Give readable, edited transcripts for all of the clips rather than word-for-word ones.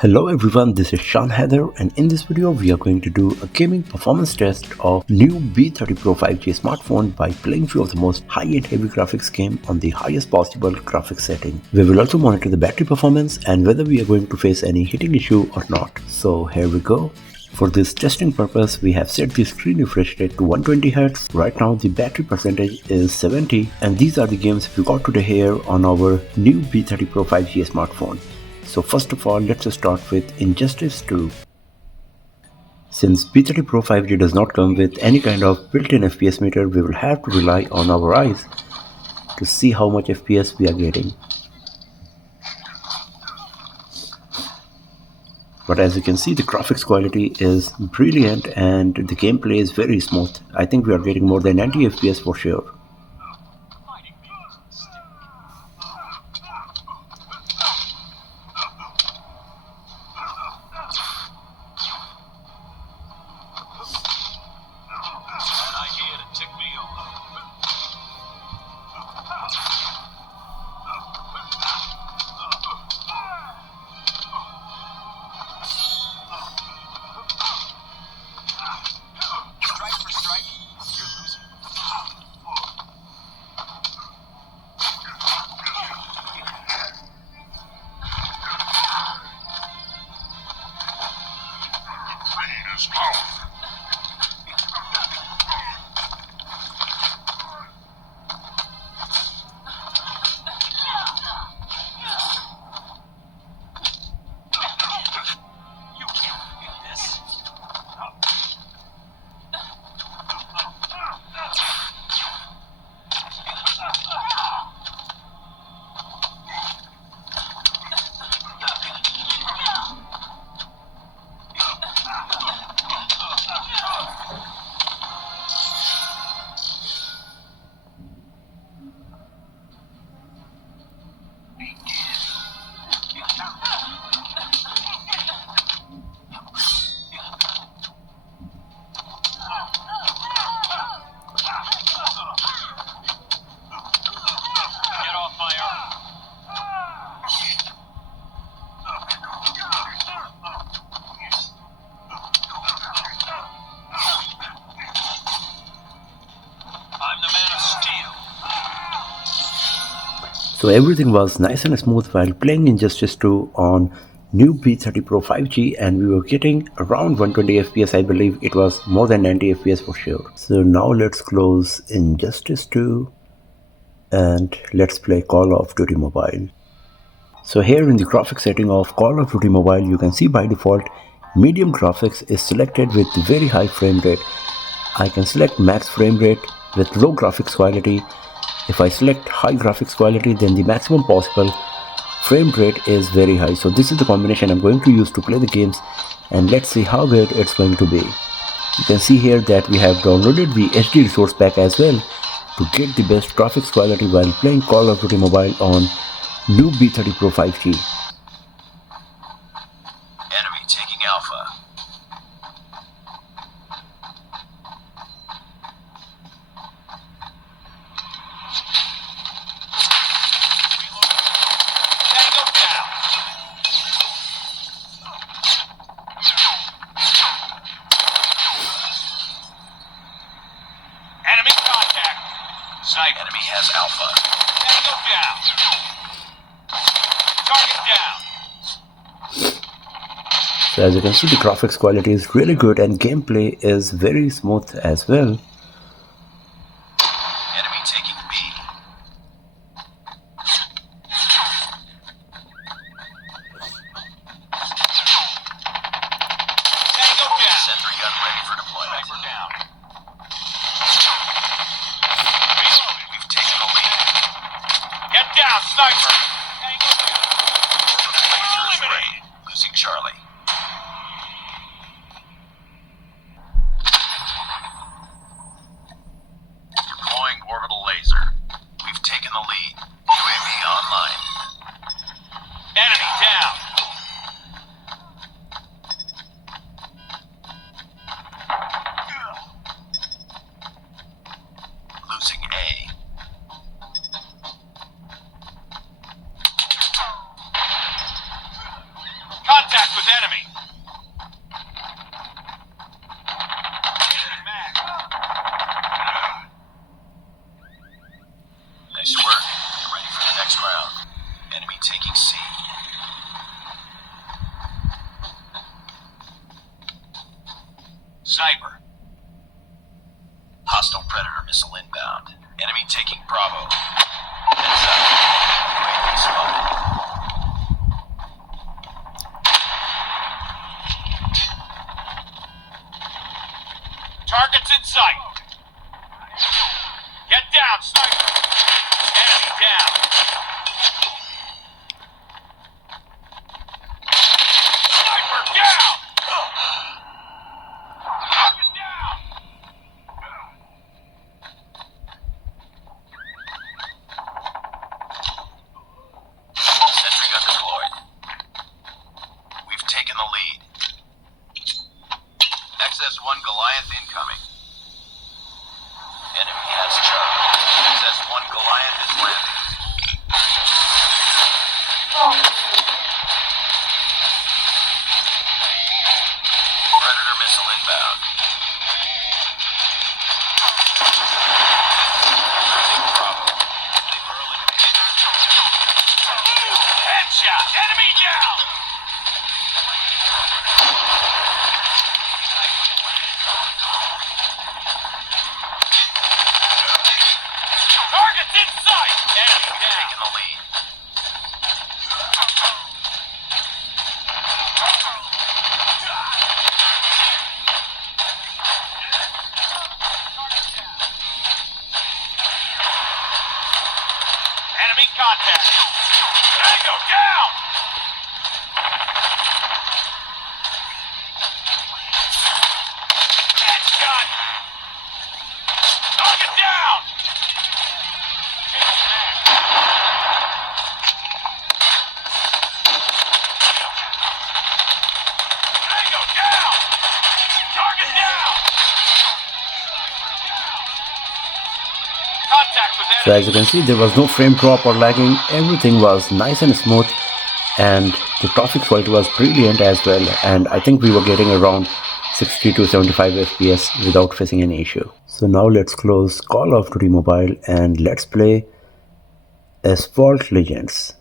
Hello everyone, this is Sean Heather, and in this video we are going to do a gaming performance test of NUU B30 Pro 5G smartphone by playing few of the most high-end heavy graphics game on the highest possible graphics setting. We will also monitor the battery performance and whether we are going to face any heating issue or not. So here we go. For this testing purpose, we have set the screen refresh rate to 120Hz. Right now the battery percentage is 70, and these are the games we got today here on our NUU B30 Pro 5G smartphone. So first of all, let's start with Injustice 2. Since B30 Pro 5G does not come with any kind of built-in FPS meter, we will have to rely on our eyes to see how much FPS we are getting. But as you can see, the graphics quality is brilliant and the gameplay is very smooth. I think we are getting more than 90 FPS for sure. So everything was nice and smooth while playing Injustice 2 on NUU B30 Pro 5G, and we were getting around 120 FPS. I believe it was more than 90 FPS for sure. So now let's close Injustice 2 and let's play Call of Duty Mobile. So here in the graphics setting of Call of Duty Mobile, you can see by default medium graphics is selected with very high frame rate. I can select max frame rate with low graphics quality. If I select high graphics quality, then the maximum possible frame rate is very high. So this is the combination I'm going to use to play the games, and let's see how good it's going to be. You can see here that we have downloaded the HD resource pack as well to get the best graphics quality while playing Call of Duty Mobile on NUU B30 Pro 5G. Enemy taking Alpha. Sniper. Enemy has Alpha. Tango down. Target down. So as you can see, the graphics quality is really good and gameplay is very smooth as well. Enemy taking B. Tango down. Sentry gun ready for deployment. Sniper down. We've taken the lead. Get down, sniper. Tango down. Laser is ready. Eliminated. Losing Charlie. Deploying orbital laser. We've taken the lead. UAV online. Enemy down. Losing A. Contact Contact with enemy. Nice work. Get ready for the next round. Enemy taking C. Sniper. Hostile Predator missile inbound. Enemy taking Bravo. Heads up. UAV spotted. Targets in sight. Get down, sniper. Enemy down. Sniper down. Target down. Sentry gun deployed. We've taken the lead. XS-1 Goliath incoming. Enemy has Charlie. XS-1 Goliath is landing. Predator missile inbound. Take Bravo. They were eliminated. Headshot. Enemy down. Targets in sight. Enemy We've down. taken the lead. Enemy contact. Tango down. Headshot. Target down. Tango down. Target down. Contact with So enemy. as you can see, there was no frame drop or lagging. Everything was nice and smooth, and the graphics quality was brilliant as well. And I think we were getting around 60 to 75 FPS without facing any issue. So now let's close Call of Duty Mobile and let's play Asphalt Legends.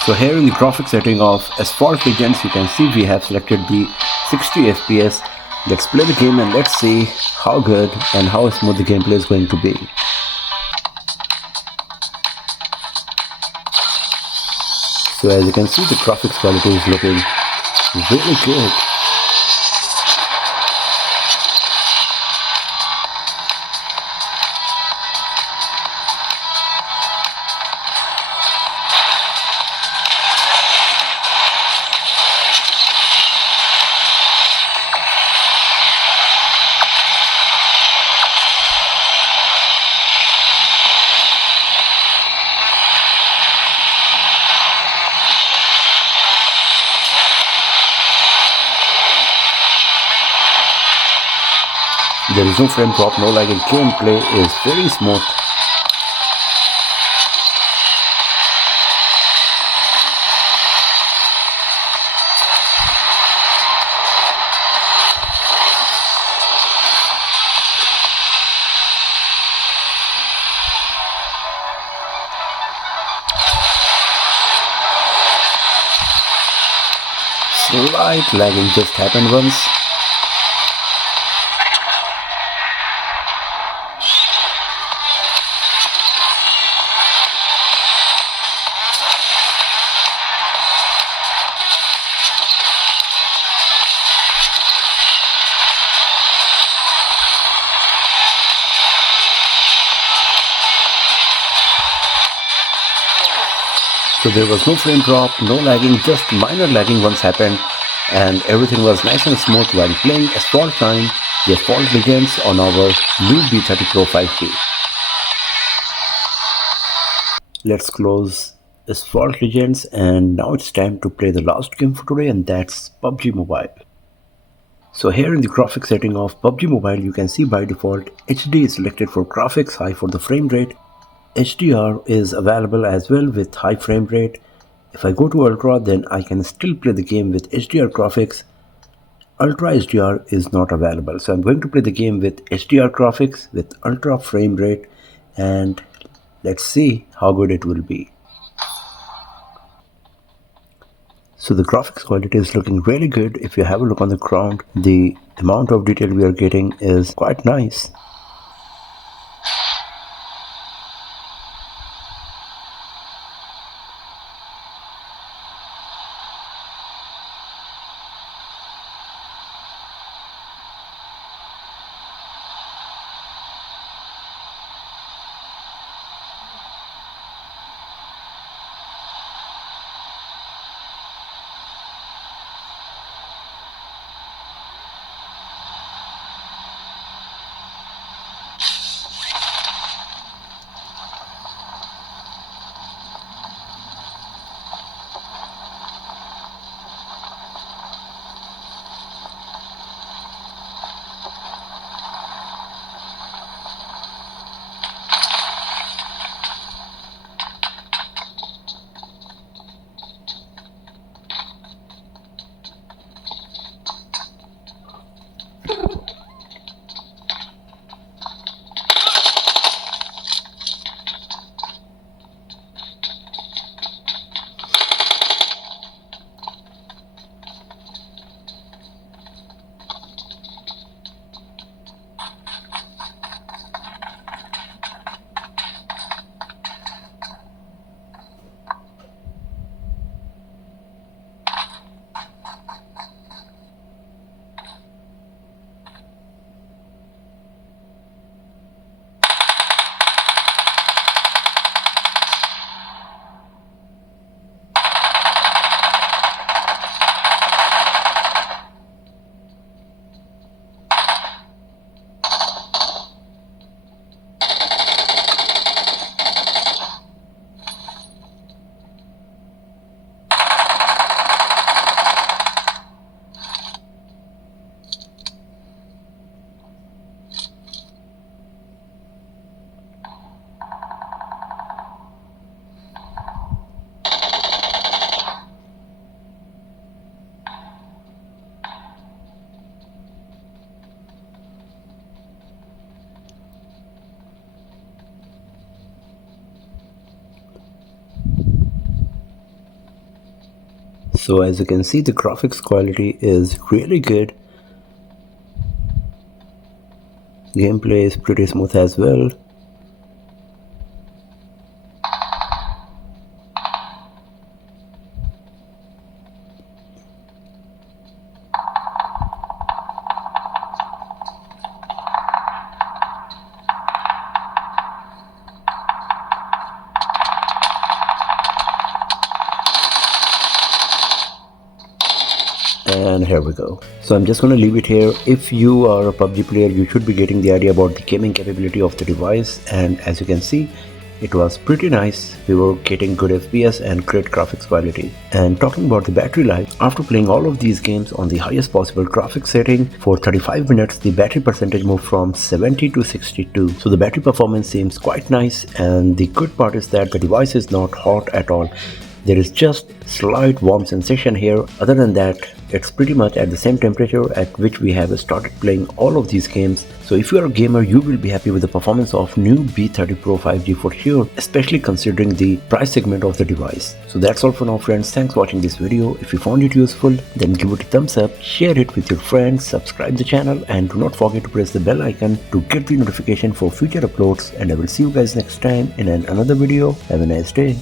So here in the graphics setting of Asphalt Legends, you can see we have selected the 60 FPS. Let's play the game and let's see how good and how smooth the gameplay is going to be. So as you can see, the graphics quality is looking really good. There is no frame drop, no lagging. Gameplay is very smooth. Slight lagging just happened once. So there was no frame drop, no lagging, just minor lagging once happened, and everything was nice and smooth while playing Asphalt 9, the Asphalt Legends on our NUU B30 Pro 5G. Let's close Asphalt Legends, and now it's time to play the last game for today, and that's PUBG Mobile. So here in the graphics setting of PUBG Mobile, you can see by default HD is selected for graphics, high for the frame rate. HDR is available as well with high frame rate. If I go to Ultra, then I can still play the game with HDR graphics. Ultra HDR is not available, so I'm going to play the game with HDR graphics with ultra frame rate, and let's see how good it will be. So the graphics quality is looking really good. If you have a look on the ground, the amount of detail we are getting is quite nice. So as you can see, the graphics quality is really good. Gameplay is pretty smooth as well. And here we go. So I'm just going to leave it here. If you are a PUBG player, you should be getting the idea about the gaming capability of the device, and as you can see, it was pretty nice. We were getting good FPS and great graphics quality. And talking about the battery life, after playing all of these games on the highest possible graphics setting for 35 minutes, the battery percentage moved from 70 to 62. So the battery performance seems quite nice, and the good part is that the device is not hot at all. There is just slight warm sensation here. Other than that, it's pretty much at the same temperature at which we have started playing all of these games. So if you are a gamer, you will be happy with the performance of NUU B30 Pro 5G for sure, especially considering the price segment of the device. So that's all for now, friends. Thanks for watching this video. If you found it useful, then give it a thumbs up, share it with your friends, subscribe the channel, and do not forget to press the bell icon to get the notification for future uploads. And I will see you guys next time in another video. Have a nice day.